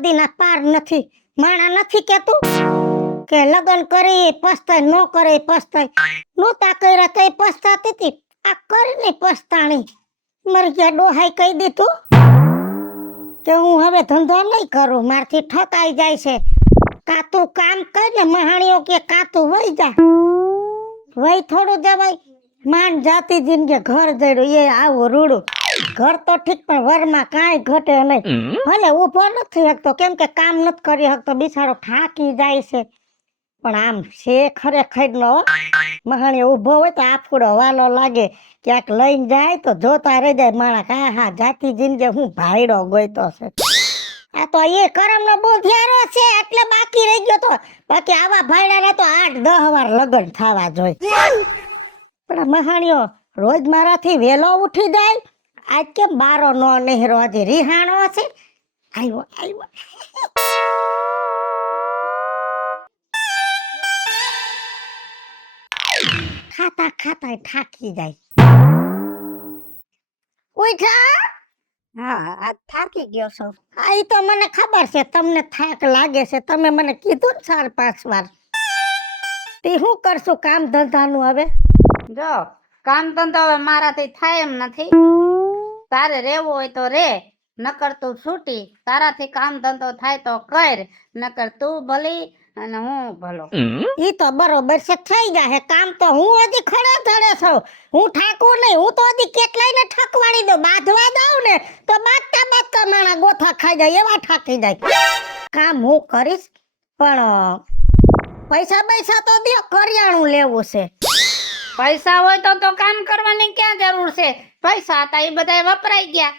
શાદીના પાર નથી. માણા નથી કેતું કે લગ્ન કરી પસ્તાય, નો કરે પસ્તાય. નહોતા કર્યા તોય પસ્તાતી હતી, આ કરીને પસ્તાણી. મરી ગયા ડોહાઈ કહી દીધું કે હું હવે ધંધો નહીં કરું, મારથી ઠકાઈ જાય છે. કાં તું કામ કર ને મહાણીઓ કે કાં તું વહી જા. વહી થોડું જવાય, માંડ જાતી જિંદગી ઘર જડ્યું એ આવું રૂડું. ઘર તો ઠીક પણ વરમાં કાંઈ ઘટે નહીં. ભલે ઊભો નથી શકતો કેમ કે કામ નથી કરી શકતો, બિચારો થાકી જાય છે. પણ આમ છે ખરેખર નો મહાણી ઊભો હોય તો આફુડો વાલો લાગે, ક્યાંક લઈને જાય તો જોતા રહી જાય માણસ. હા હા જાતી જિંદગી હું ભાઈડો ગોઈતો છે. આ તો એ કરમનો બોધિયારો છે એટલે બાકી રહી ગયો તો, બાકી આવા ભાઈડાને તો 8-10 વાર લગ્ન થવા જોઈએ. પણ મહાણીઓ રોજ મારાથી વેલો ઉઠી જાય, આજ કેમ બારો નો નહેરો હજી રિહાણો છે. આવ્યો આવ્યો ખાતા ખાતા થાકી જાય. ઉઠા. હા આ થાકી ગયો છો. હા ઈ તો મને ખબર છે તમને થાક લાગે છે, તમે મને કીધું ને 4-5 વાર. તે હું કરશું કામ ધંધાનું હવે? જો કામ ધંધો હવે મારાથી થાય એમ નથી. તારે રહેવું હોય તો રે, નકર તું છૂટી. તારાથી કામ ધંધો થાય તો કર, નકર તું ભલી અને હું ભલો. ઈ તો બરોબર છે, થઈ જાહે કામ તો. હું હજી ખડે ધડે છું, હું ઠાકુર નહીં. હું તો હજી કેટલાયને ઠકવાડી દઉં, બાંધવા દઉં ને તો બાંધતા બાંધતા મારા ગોથા ખાઈ જાય એવા ઠાકી જાય. કામ હું કરીશ પણ પૈસા તો દો, કરિયાણું લેવું છે. પૈસા હોય તો કામ કરવાની ક્યાં જરૂર છે? પૈસા હતા એ બધા વપરાઈ ગયા.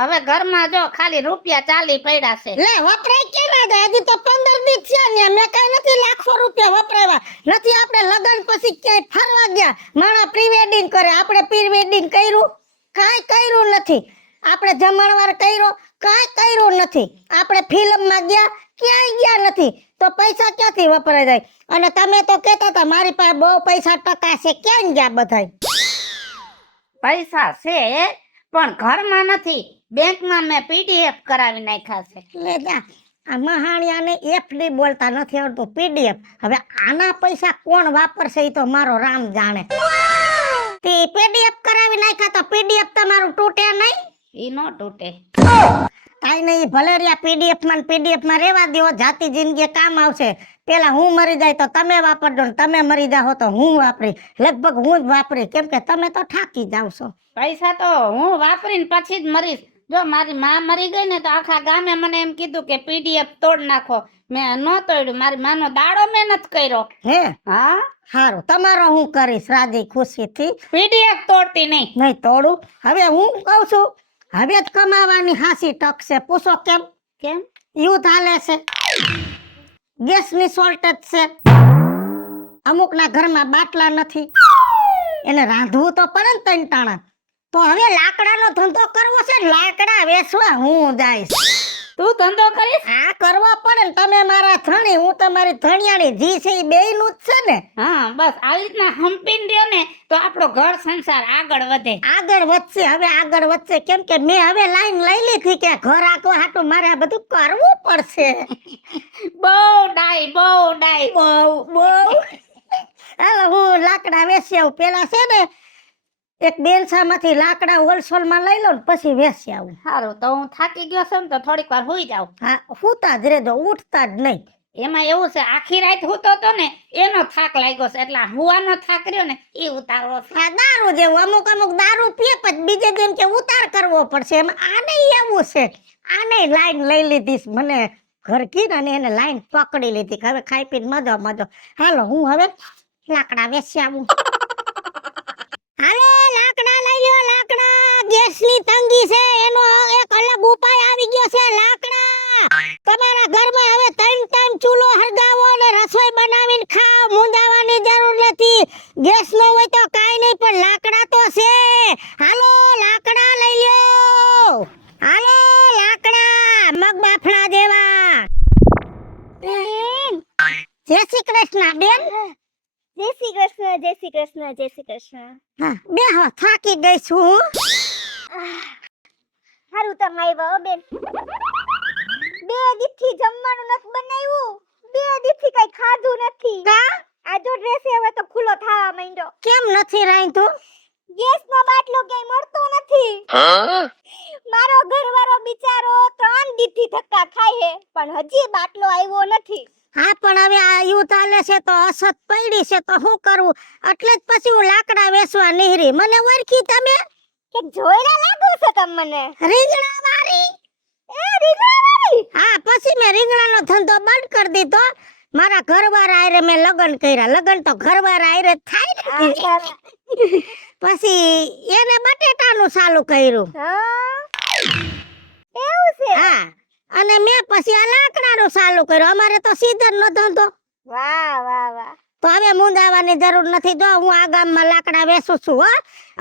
હવે ઘરમાં જો ખાલી ₹40 પડ્યા છે. લે વપરાય કેના જાય? હજી તો 15 દિવસ છે ને મેં કઈ નથી લાખો રૂપિયા વપરાવ્યા નથી. આપણે લગન પછી ક્યાંય ફરવા ગયા, માણા પ્રી વેડિંગ કરે, આપણે પ્રી વેડિંગ કર્યું? કાંઈ કર્યું નથી. આપણે જમણવાર કર્યો? કાંઈ કર્યું નથી. આપણે ફિલ્મમાં ગયા? ક્યાંય ગયા નથી. તો પૈસા ક્યાંથી વપરાઈ જાય? અને તમે તો કહેતા હતા મારી પાસે બહુ પૈસા ટકા છે, ક્યાં ગયા બધાય? પૈસા છે પણ ઘરમાં નથી, બેંકમાં મેં PDF કરાવી નાખ્યા છે. લે જા, આ મહાણિયાને FD બોલતા નથી આવડતું, PDF. હવે આના પૈસા કોણ વાપરશે એ તો મારો રામ જાણે. તે PDF કરાવી નાખ્યા તો PDF તમારું તૂટે નહીં? ઈ નો તૂટે. કાઈ નહીં, ભલે રહ્યા PDF માં રહેવા દો, જાતી જિંદગી કામ આવશે. પેલા હું મરી જાય તો તમે વાપરજો ને તમે મરી જાઓ તો હું વાપરી. લગભગ હું જ વાપરી, કેમ કે તમે તો થાકી જાવ છો. પૈસા તો હું વાપરીને પછી જ મરીશ. જો મારી માં મરી ગઈ ને તો આખા ગામે મને એમ કીધું કે PDF તોડ નાખો. મેં ન તોડ્યું, મારી માનો દાડો મેં નથી કર્યો. હે હા હારું, તમારો હું કરીશ રાજી ખુશીથી. PDF તોડતી નહીં તોડું. હવે હું કહું છું, હવે જ કમાવાની હાસી તક છે. પૂછો કેમ? કેમ? યુદ્ધ હાલે છે, ગેસની શોર્ટેજ છે, અમુકના ઘરમાં બાટલા નથી, એને રાંધવું તો પડે ને 3 ટાણા. તો હવે લાકડાનો ધંધો કરવો છે, લાકડા વેચવા હું જઈશ. તું ધંધો કરીશ? આ કરવા પડે ને. તમે મારા ધણી, હું તમારી ધણિયાણી, જી છે એ બેયનું જ છે ને. હા બસ આવી રીતના હંપીને રહ્યો ને તો આપણો ઘર સંસાર આગળ વધે. આગળ વધશે, હવે આગળ વધશે. કેમ કે મેં હવે લાઈન લઈ લીધી કે ઘર આખવા હાટું મારે આ બધું કરવું પડશે. બહુ ડાઈ. બહુ હાલો હું લાકડા વેચી આવું. પેલા છે ને એક બેલસામાંથી લાકડા હોલસેલમાં લઈ લો ને પછી વેચી આવું. સારું, તો હું થાકી ગયો છું ને તો થોડીક વાર હુઈ જાઉં. હા હુતા જ રહેજો, ઉઠતા જ નહીં. એમાં એવું છે આખી રાત હુતો તો ને એનો થાક લાગ્યો છે, એટલે હુવાનો થાક રહ્યો ને એ ઉતારવો છે. આ દારૂ જેવું, અમુક દારૂ પીએ પછી બીજે જેમ કે ઉતાર કરવો પડશે. એમાં આને એવું છે, આને લાઈન લઈ લીધી. મને ઘર કીધા ને એને લાઈન પકડી લીધી. હવે ખાઈ પીને મજો. હાલો હું હવે લાકડા વેચી આવું. હાલો લાકડા લઈ લ્યો, લાકડા. ગેસની તંગી છે, એનો એક અલગ ઉપાય આવી ગયો છે. લાકડા તમારા ઘરમાં હવે 3 ટાઈમ ચૂલો હરગાવો અને રસોઈ બનાવીને ખાઓ. મૂંઝાવાની જરૂર નથી. ગેસ ન હોય તો કાઈ નહીં, પણ લાકડા તો છે. હાલો લાકડા લઈ લ્યો. હાલો લાકડા, મગ બાફણા જેવા. જય શ્રી કૃષ્ણ બેન. જય શ્રી કૃષ્ણ, જય શ્રી કૃષ્ણ, જય શ્રી કૃષ્ણ. હા બેહો, થાકી ગઈ છું. હારું તમે આવ્યા હો બેન. બે દીથી જમવાનું નથી બનાવ્યું, બે દીથી કઈ ખાધું નથી. આ જો ડ્રેસ હવે તો ખુલ્લો થવા માંડ્યો. કેમ નથી રાંધ્યું? ગેસનો બાટલો ક્યાંય મળતો નથી. મારો ઘરવાળો બિચારો 3 દીથી ધક્કા ખાય છે, પણ હજી બાટલો આવ્યો નથી. હા પણ હવે આ યુદ્ધ ચાલે છે તો અસત પડી છે તો શું કરવું, એટલે જ પછી હું લાકડા વેચવા નીહરી. મને ઓળખી તમે? કે જોઈલા લાગો છો તમને. રીંગણા વાળી. રીંગણાવાળી? હા, પછી મેં રીંગણાનો ધંધો બંધ કરી દીધો. મારા ઘરવાળા આરે મેં લગ્ન કર્યા. લગ્ન તો ઘરવાળા આરે જ થાય ને. પછી એને બટેટાનું ચાલુ કર્યું. એવું છે? હા, અને મેં પછી આ લાકડાનું ચાલુ કર્યું. અમારે તો સીઝનનો ધંધો. વાહ વાહ વાહ. તો હવે મુંદાવાની જરૂર નથી. જો હું આ ગામમાં લાકડા વેચું છું હો,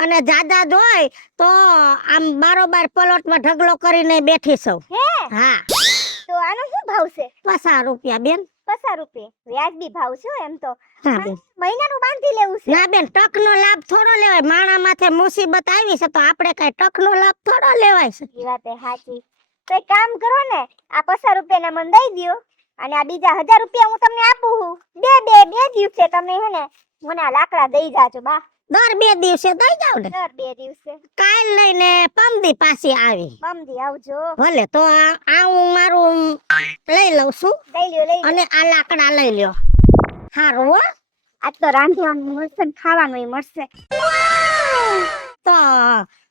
અને જાદા જોઈ તો આમ બારોબાર પલોટમાં ઢગલો કરીને બેઠી છું. હે? હા. તો આનો શું ભાવ છે? 50 રૂપિયા બેન. 50 રૂપિયા વ્યાજબી ભાવ છે એમ તો. હા બેન. મહિનાનું બાંધી લેવું છે? ના બેન, ટકનો લાભ થોડો લેવાય. માણા માથે મુસીબત આવી છે તો આપણે કઈ ટકનો લાભ થોડો લેવાય છે. એ વાત એ સાચી. તો એક કામ કરો ને, આ 50 રૂપિયાના મને દઈ દ્યો, અને આ બીજા 1000 રૂપિયા હું તમને આપું છું. બે દિવસે તમે હે ને મને આ લાકડા દઈ જાજો બા. દર 2 દિવસે દઈ જાવ ને. દર 2 દિવસે. કાલ લઈને પમદી પાછી આવી. મમદી આવજો. ભલે તો આ હું મારું લઈ લઉં છું, લઈ લ્યો. અને આ લાકડા લઈ લ્યો. હારું હો. આજ તો રાંધવાનું મળશે ને ખાવાનું મળશે. તો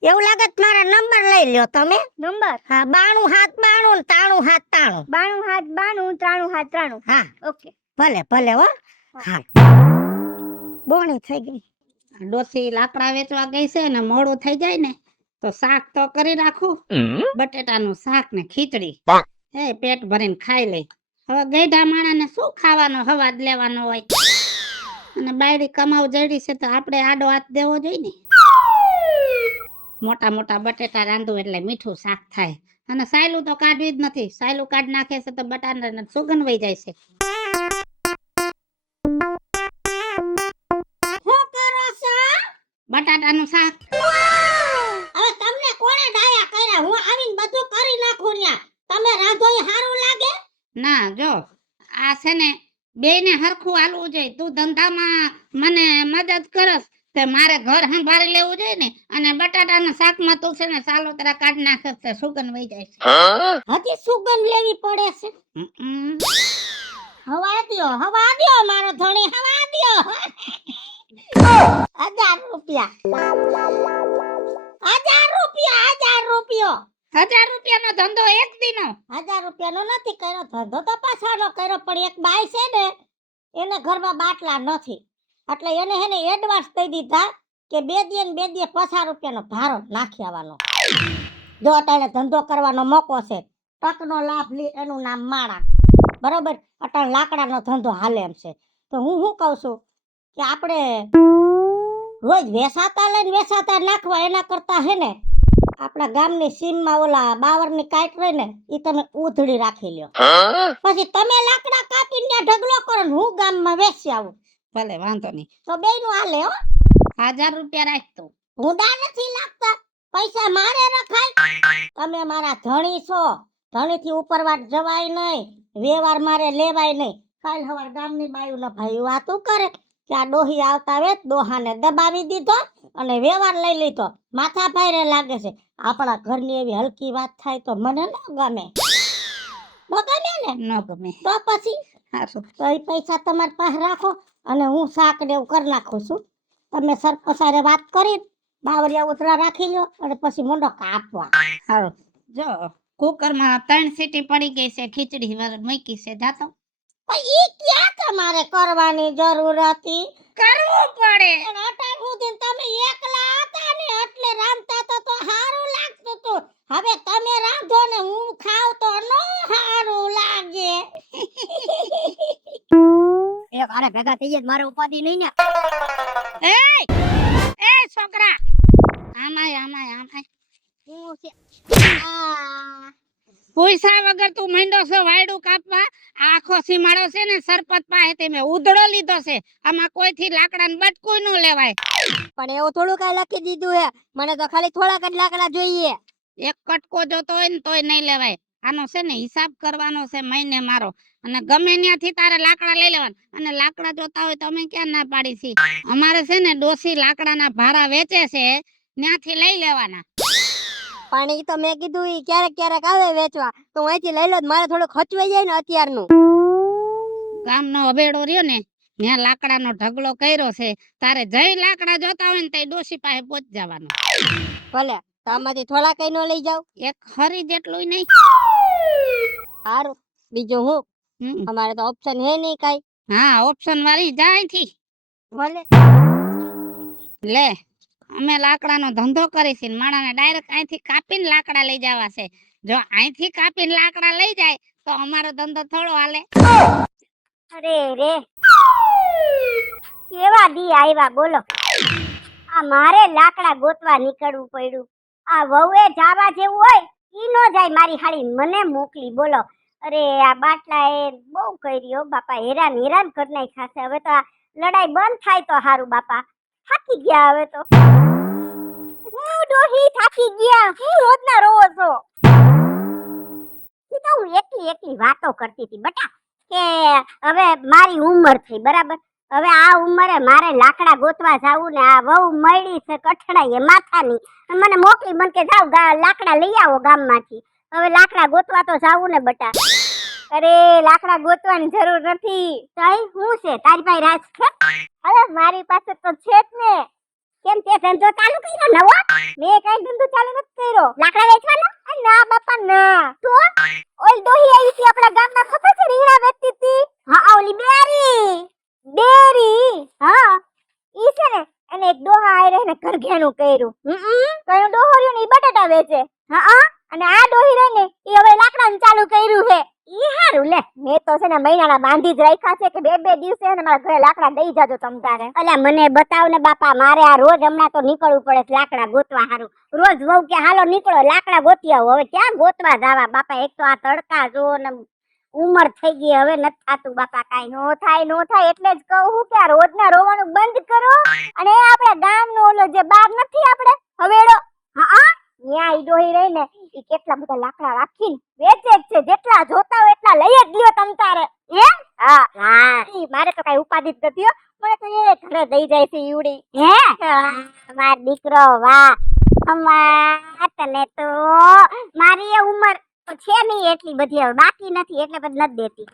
એવું લાગે તો મારા નંબર લઈ લ્યો તમે. નંબર? હા, 92 7 92 93 92 7 92 93 હા, ઓકે. ભલે હો. હા, બોણી થઈ ગઈ. ડોસી લાકડા વેચવા ગઈ છે ને મોડું થઈ જાય ને તો શાક તો કરી રાખું, બટેટાનું શાક ને ખીચડી. પેટ ભરીને ખાઈ લે. હવે ગઈઢા માણાને શું ખાવાનો હવાદ લેવાનો હોય, અને બાયડી કમાવ જડી છે તો આપણે આડો હાથ દેવો જોઈએ ને. મોટા બટેટા રાંધું એટલે મીઠું શાક થાય, અને સાયલું તો કાઢવી જ નથી. સાયલું કાઢ નાખે છે તો બટાટાને સુગંધ વહી જાય છે. બટાટાનું શાક. હવે તમને કોણે ડાયા કર્યા? હું આવીને બધું કરી નાખું ન્યા. તમે રાંધો એ સારું લાગે? ના, જો આ છે ને બેયને હરખું હાલવું જોઈએ. તું ધંધામાં મને મદદ કરસ તે મારે ઘર સંભાળી લેવું જોઈએ ને, અને બટાટાના શાકમાં તું છે ને સાલોતરા કાઢ નાખે તે સુગંધ વહી જાય છે. હજી સુગંધ લેવી પડે છે. હવા દ્યો મારો ધણી, હવા દ્યો. 1000 રૂપિયા. 1000 રૂપિયા. 1000 રૂપિયાનો ધંધો એક દીનો. 1000 રૂપિયાનો નથી કર્યો ધંધો, તો પાછાનો કર્યો. પણ એક બાઈ છે ને એને ઘરમાં બાટલા નથી, એટલે એને હેને એડવાન્સ દઈ દીધા કે 2 દી ને 2 દી 50 રૂપિયાનો ભારો નાખી આવવાનો. જો અટાણે ધંધો કરવાનો મોકો છે, તકનો લાભ લી, એનું નામ માણા. બરોબર? અટાણે લાકડાનો ધંધો હાલે એમ છે. તો હું શું કહું છું કે આપણે રોજ વેસાતા નાખવા એના કરતા હે ને આપણા ગામની સીમમાં ઓલા બાવરની કાઈટ હોય ને ઈ તમે ઉધડી રાખી લ્યો. પછી તમે લાકડા કાપીને ઢગલો કરો ને હું ગામમાં વેચી આવું. ભલે, વાંધો નહીં. તો બેયનું હાલે હો. 1000 રૂપિયા રાખ તું. ઊંધા નથી લાગતા, પૈસા મારે રખાય. તમે મારા ધણી છો, ધણીથી ઉપરવાટ જવાય નહીં, વ્યવહાર મારે લેવાય નહીં. કાલ સવાર ગામની બાયુના ભાઈ વાતું કરે કે આ ડોહી આવતા વેત ડોહાને દબાવી દીધો અને વ્યવહાર લઈ લીધો. માથા ભાઈરે લાગે છે. આપણા ઘરની એવી હલકી વાત થાય તો મને ન ગમે. ન ગમે ને? ન ગમે. તો પછી હારું. તો એ પૈસા તમારી પાસે રાખો, અને હું શાક ને એવું કરી નાખું છું. તમે સરપસારે વાત કરી બાવરિયા ઉતરા રાખી લ્યો, અને પછી મોઢો કાપવા. હારું. જો કુકરમાં 3 સીટી પડી ગઈ છે, ખીચડી મૂકી છે. જાતો પણ ઈ ક્યાં તમારે કરવાની જરૂર હતી? કરવું પડે. પણ અટાણ સુધી તમે એકલા હતા ને એટલે રાંધતા તો સારું લાગતું હતું. હવે તમે રાંધો ને હું ખાવ તો નો સારું લાગે. એક આરે ભેગા થઈ જાય મારે ઉપાધિ નહીં ને. એ છોકરા, આમાય હું છે પૈસા વગર તું માંડો છો વાયડું કાપવા. આખો સીમાડો છે ને સરપંચ પાસે તે મેં ઉધડો લીધો છે. આમાં કોઈથી લાકડાને બટકું ન લેવાય. પણ એવું થોડું કઈ લખી દીધું હે, મને તો ખાલી થોડાક જ લાકડા જોઈએ. એક કટકો જોતો હોય ને તોય નહીં લેવાય. આનો છે ને હિસાબ કરવાનો છે મહિને મારો, અને ગમે ત્યાંથી તારે લાકડા લઈ લેવાના. અને લાકડા જોતા હોય તો અમે ક્યાં ના પાડી છી. અમારે છે ને ડોસી લાકડાના ભારા વેચે છે, ત્યાંથી લઈ લેવાના. પણ ઈ તો મેં કીધું ઈ ક્યારેક આવે વેચવા તો હું અહીંથી લઈ લો તો મારે થોડું ખચવાઈ જાય ને અત્યારનું. ગામનો અભેડો રહ્યો ને ત્યાં લાકડાનો ઢગલો કર્યો છે. તારે જઈ લાકડા જોતા હોય ને તો ડોસી પાસે પહોંચ જવાનું. ભલે તો આમાંથી થોડા કઈ નો લઈ જાવ. એક ખરી જેટલું નહીં. સારું બીજું હું હમ. અમારે તો ઓપ્શન હે નહીં કઈ. હા ઓપ્શન વાળી જાય થી ભલે લે. અમે લાકડાનો ધંધો કરી છે, માણાને ડાયરેક્ટ અહીંથી કાપીને લાકડા લઈ જવા છે. જો અહીંથી કાપીને લાકડા લઈ જાય તો અમારો ધંધો થોડો હાલે. અરે રે કેવા દી આવ્યા બોલો. આ મારે લાકડા ગોતવા નીકળવું પડ્યું. આ વહુએ જાવા જેવું હોય ઈ નો જાય મારી હાળી મને મોકલી બોલો. અરે આ બાટલા એ બહુ કર્યો બાપા, હેરાન કરી નાખ્યા છે. હવે તો આ લડાઈ બંધ થાય તો હારું બાપા. થાકી ગયા હવે તો. હું ડોહી થાકી ગયા. હું રોજના રોવો છો. ઈ તો હું એકલી વાતો કરતી હતી બટા કે હવે મારી ઉંમર થઈ બરાબર. હવે આ ઉંમરે મારે લાકડા ગોતવા જાવું ને આ વહુ મળી છે કઠણાઈ માથાની. મને મોકલી મન કે જાવ લાકડા લઈ આવો ગામમાંથી. હવે લાકડા ગોતવા તો જાવું ને બટા. અરે લાકડા ગોતવાની જરૂર નથી. તઈ હું છે તારી પાસે રાજ છે? અરે મારી પાસે તો છે જ ને. કેમ તે ધંધો ચાલુ કર્યો નવો? મેં કઈ ધંધો ચાલુ નથી કર્યો. લાકડા વેચવાનો? ના બાપા ના. તો ઓલ દોહી આવી હતી આપણા ગામમાં, ખબર છે રીંગણા વેચતી હતી? હા ઓલી બેરી. હા ઈ છે ને એને એક ડોહા આઈ રહીને ઘરઘેણું કર્યું. કયો ડોહો રહ્યો ને ઈ બટાટા વેચે. હા અને આ ડોહી રહી ને ઈ હવે લાકડાનું ચાલુ કર્યું છે. ઈ હારું લે. મેં તો છે ને મહિનાના બાંધી જ રાખ્યા છે કે બે દિવસે ને મારા ઘરે લાકડા દઈ જાજો તમ તારે. અલ્યા મને બતાવ ને બાપા, મારે આ રોજ હમણાં તો નીકળવું પડે છે લાકડા ગોતવા હારું. રોજ વહુ કે હાલો નીકળો લાકડા ગોતી આવો. હવે ક્યાં ગોતવા જાવા બાપા? એક તો આ તડકા જો ને ઉંમર થઈ ગઈ હવે નથી થાતું બાપા. કાઈ નો થાય એટલે જ કહું કે આ રોજના રોવાનું બંધ કરો. અને આપણા ગામનો ઓલો જે બાર નથી આપણે હવેડો, હા ન્યા ઈ ડોહી રહી ને ઈ કેટલા બધા લાકડા રાખીને વેચે જ છે. જેટલા જોતા હોય એટલા લઈ જ લ્યો તમ તારે. એમ? હા ઈ મારે તો કઈ ઉપાધિ જ નથી હો. મને તો એ ઘરે દઈ જાય છે ઈવડી. હે માર દીકરો વાહ. અમાર તને તો મારી એ ઉંમર છે નહીં એટલી બધી હવે બાકી નથી એટલે પછી નથી દેતી.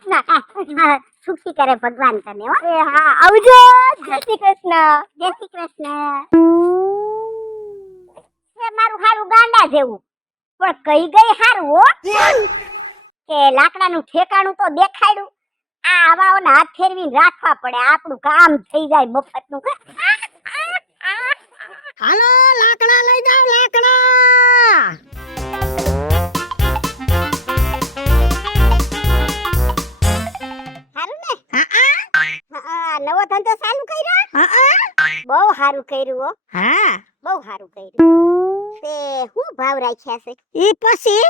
ના સુખી કરે ભગવાન તને હો. એ હા આવજો. જય શ્રી કૃષ્ણ. મારું હારું ગાંડા જેવું પણ કઈ ગઈ હારું હો કે લાકડાનું ઠેકાણું તો દેખાડ્યું. આ આવાઓના હાથ ફેરવીને રાખવા પડે, આપણું કામ થઈ જાય મફતનું. હાલો લાકડા લઈ જાવ લાકડા. હારું ને? હા નવો ધંધો ચાલુ કર્યો? બહુ હારું કર્યું હો. હા બહુ હારું કર્યું. તે હું ભાવ રાખ્યા છે? ઈ પછી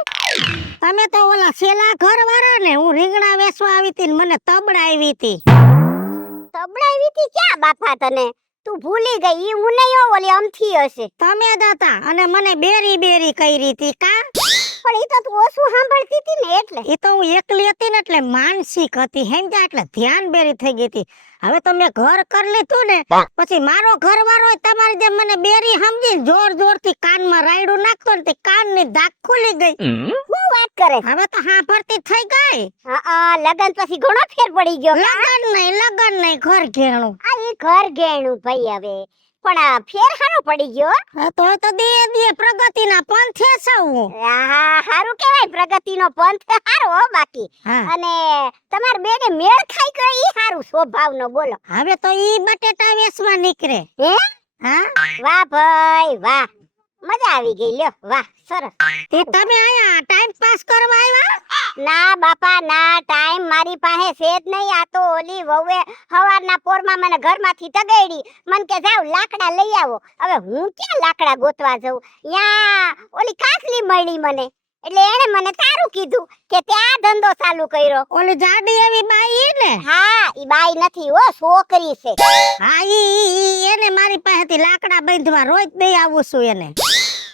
તમે તો ઓલા છેલા ઘર વાળા ને, હું રીંગણા વેચવા આવી હતી ને મને તબડાવી હતી. તબડાવી હતી ક્યાં બાપા તને? તું ભૂલી ગઈ. ઈ હું નહીં ઓલી અમથી હશે. તમે જ હતા અને મને બેરી કરી હતી કા? પણ ઈ તો તું ઓછું સાંભળતી હતી ને એટલે. ઈ તો હું એકલી હતી ને એટલે માનસિક હતી હેંજા, એટલે ધ્યાન બેરી થઈ ગઈ હતી. હવે તો મેં ઘર કરી લીધું ને પછી મારો ઘરવાળો તમારી જેમ મને બેરી સમજી જોર થી કાનમાં રાયડું નાખતો ને કાનની દાગ ખુલી ગઈ. હું વાત કરે? હવે તો હા ભરતી થઈ ગઈ. હા લગન પછી ઘણો ફેર પડી ગયો. લગન નહીં ઘર ઘેણું. આ ઈ ઘર ગેણું ભાઈ હવે પણ ફેર હારો પડી ગયો. તો દે પ્રગતિના પંથે છું. હા હારું કહેવાય પ્રગતિનો પંથ હારો હો બાકી. અને તમાર બેને મેળ ખાઈ ગયો ઈ હારું સ્વભાવનો બોલો. હવે તો ઈ બટેટા વેચવા નીકળે. હે હા વાહ ભાઈ વાહ, મજા આવી ગઈ લ્યો. વાહ સરસ. તે તમે આયા ટાઈમ પાસ કરવા આવ્યા? ના બાપા ના, ટાઈમ મારી પાસે છે જ નહીં. આ તો ઓલી વહુએ હવારના પોરમાં મને ઘરમાંથી તગાડી મન કે જાવ લાકડા લઈ આવો. હવે હું ક્યાં લાકડા ગોતવા જાઉં? યા ઓલી કાસલી મળી મને એટલે એને મને તારું કીધું કે ત્યાં ધંધો ચાલુ કર્યો. ઓલી જાડી એવી બાઈ ને? હા ઈ બાઈ નથી હો, છોકરી છે. હા ઈ એને મારી પાસેથી લાકડા બાંધવા રોજ દઈ આવું છું એને.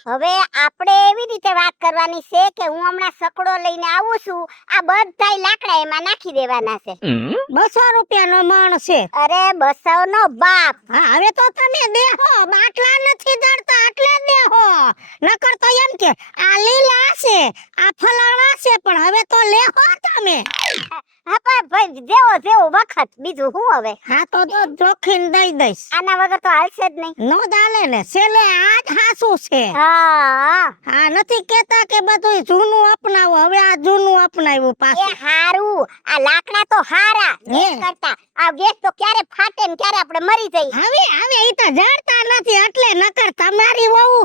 હવે આપણે એવી રીતે વાત કરવાની છે કે હું હમણાં સકડો લઈને આવું છું, આ બધાય લાકડા એમાં નાખી દેવાના છે. 200 રૂપિયાનો મણ છે. અરે 200 નો બાપ. હા હવે તો તમે દેહો, બાટલા નથી જડતા એટલે દેહો. નકર તો એમ કે આ લીલા છે, આ ફલાણા છે, પણ હવે તો લેહો તમે. હા પણ ભાઈ જેવો વખત, બીજું હું હવે. હા તો જોખીને દઈ દઈશ. આના વગર તો હાલશે જ નહીં. નો ચાલે ને, છેલ્લે આજ હાસુ છે. હા હા નથી કેતા કે બધું જૂનું અપનાવો, હવે આ જૂનું અપનાવ્યું એ પાછું. હારું, આ લાકડા તો હારા ગેસ કરતા. આ ગેસ તો ક્યારે ફાટે ને ક્યારે આપણે મરી જઈએ. હવે ઈ તો જડતા નથી એટલે નકર તમારી વહુ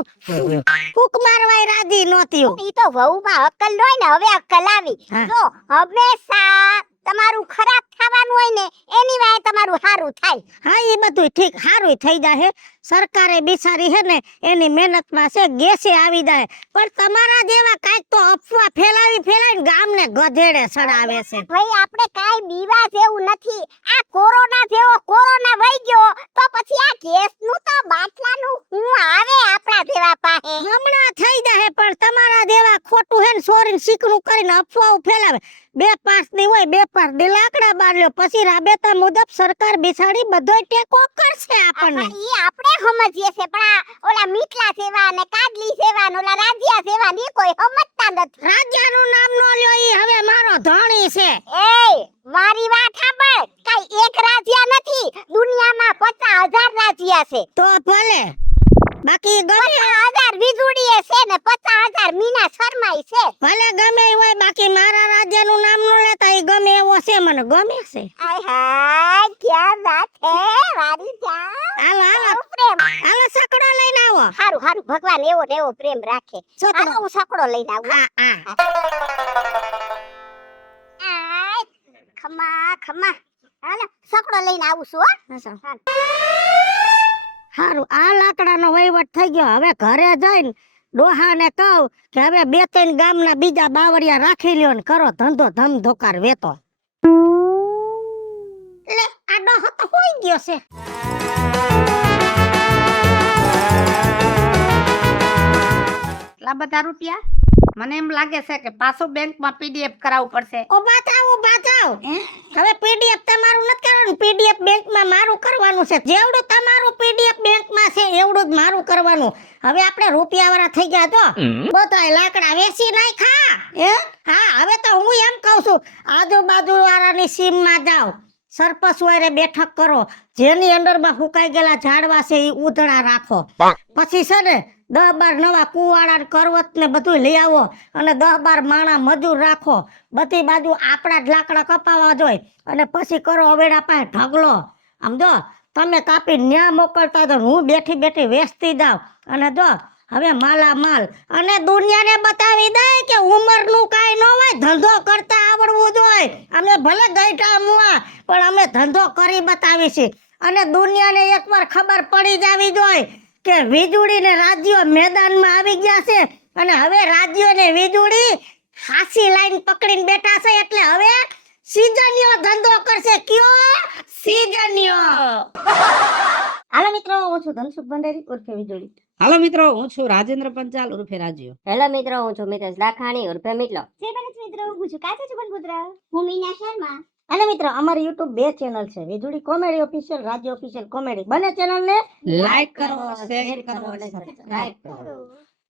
ફૂક મારવાય રાજી નહોતી. ઈ તો વહુમાં અક્કલ હોય ને, હવે અક્કલ આવી. હા. જો હંમેશા તમારું ખરાબ થવાનું હોય ને એની વાય તમારું સારું થાય. હા એ બધું ઠીક હારું થઈ જાય. સરકારે બિચારી હે ને એની મહેનતમાં છે ગેસે આવી જાય, પણ તમારા જેવા કાંઈક તો અફવા ફેલાવી ગામને ગધેડે ચડાવે છે. ભાઈ આપણે કાઈ બીવા જેવું નથી. આ કોરોના જેવો કોરોના વઈ ગયો તો પછી આ ગેસનું તો બાટલાનું હું આવે આપણા જેવા પાસે. હમણાં થઈ જાય, પણ તમારા જેવા ખોટું હે ને સોરીને શીકણું કરીને અફવાઓ ફેલાવે. 2-5 દી હોય, 2-5 દી લાકડા બાળ્યો, પછી રાબેતા મુજબ સરકાર બિસાડી બધોય ટેકો કરશે આપણને. ઈ આપણે સમજીએ છે, પણ આ ઓલા મીઠલા સેવા ને કાડલી સેવા ને ઓલા રાજ્યા સેવા ની કોઈ સમજતા નથી. રાજ્યનું નામ નો લ્યો, ઈ હવે મારો ધણી છે. એ મારી વાત સાંભળ, કઈ એક રાજ્યા નથી, દુનિયામાં 50,000 રાજ્યા છે. તો ભલે, બાકી ગમે 50,000 વીજળીએ છે ને 50,000 મીના શર્માઈ છે. ભલે ગમે ઈ હોય, બાકી મારા રાજ્યનું નામ નો લેતા. ઈ ગમે એવો છે, મને ગમે છે. આય હાય ક્યાં વાત હે મારી જાન. હાલો પ્રેમ હાલો સકડો લઈને આવો. હારું હારું, ભગવાન એવો ને એવો પ્રેમ રાખે. સકડો. હાલો હું સકડો લઈને આવું. હા આય ખમા ખમા, હાલો સકડો લઈને આવું છું હો. હાલ. હારું, આ લાકડાનો વહીવટ થઈ ગયો. હવે ઘરે જઈને ડોહાને કહું કે હવે 2-3 ગામના બીજા બાવરિયા રાખી લ્યો ને કરો ધંધો ધમધોકાર વેતો. લે આ ડોહો તો હોઈ ગયો છે. એટલા બધા રૂપિયા? મને એમ લાગે છે કે પાછું બેંકમાં પીડીએફ કરાવવું પડશે. ઊભા થાવ. હવે પીડીએફ તમારું નથી કરવાનું, પીડીએફ બેંકમાં મારું કરવાનું છે. જેવડું તમારું પીડીએફ બેંકમાં છે એવડું જ મારું કરવાનું. હવે આપણે રૂપિયાવાળા થઈ ગયા તો બધાય લાકડા વેચી નાખ્યા. હા હવે તો હું એમ કહું છું, આજુબાજુ વાળાની સીમમાં જાઓ, સરપંચ વારે બેઠક કરો, જેની અંદરમાં ફૂંકાઈ ગયેલા ઝાડવા છે એ ઉધડા રાખો. પછી છે ને 10-12 નવા કુવાડા ને કરવત ને બધું લઈ આવો અને 10-12 માણા મજૂર રાખો. બધી બાજુ આપણા જ લાકડા કપાવા જોઈએ અને પછી કરો અવેડા પાસે ઢગલો. આમ જો તમે કાપી ન્યા મોકલતા તો હું બેઠી બેઠી વેચતી જાવ અને જો હવે માલામાલ. અને દુનિયાને બતાવી દે કે ઉંમરનું કાંઈ ન હોય, ધંધો કરતા આવડવું જોઈએ. અમે ભલે ગઈઠા મુવા પણ અમે ધંધો કરી બતાવી છે. અને દુનિયાને એકવાર ખબર પડી જવી જોઈએ કે વીજળી ને રાજ્યો મેદાનમાં આવી ગયા છે અને હવે રાજ્યો ને વીજળી હાસી લાઈન પકડીને બેઠા છે. એટલે હવે સીઝનિયો ધંધો કરશે. કયો સીઝનિયો? હાલો મિત્રો, હું છું ધનસુખ ભંડારી ઉર્ફે વીજળી. હાલો મિત્રો, હું છું રાજેન્દ્ર પંચાલ ઉર્ફે રાજ્યો. હેલો મિત્રો, હું છું મિતેશ લાખાણી ઉર્ફે મિટલો. જય બનસ મિત્રો, હું છું કાચા ચુબન પુત્ર, હું મીના શર્મા. અને મિત્રો અમારી YouTube 2 ચેનલ છે, વીજળી કોમેડી ઓફિશિયલ, રાજ્ય ઓફિશિયલ કોમેડી. બંને ચેનલ ને લાઈક કરો, શેર કરો અને સબસ્ક્રાઇબ કરો.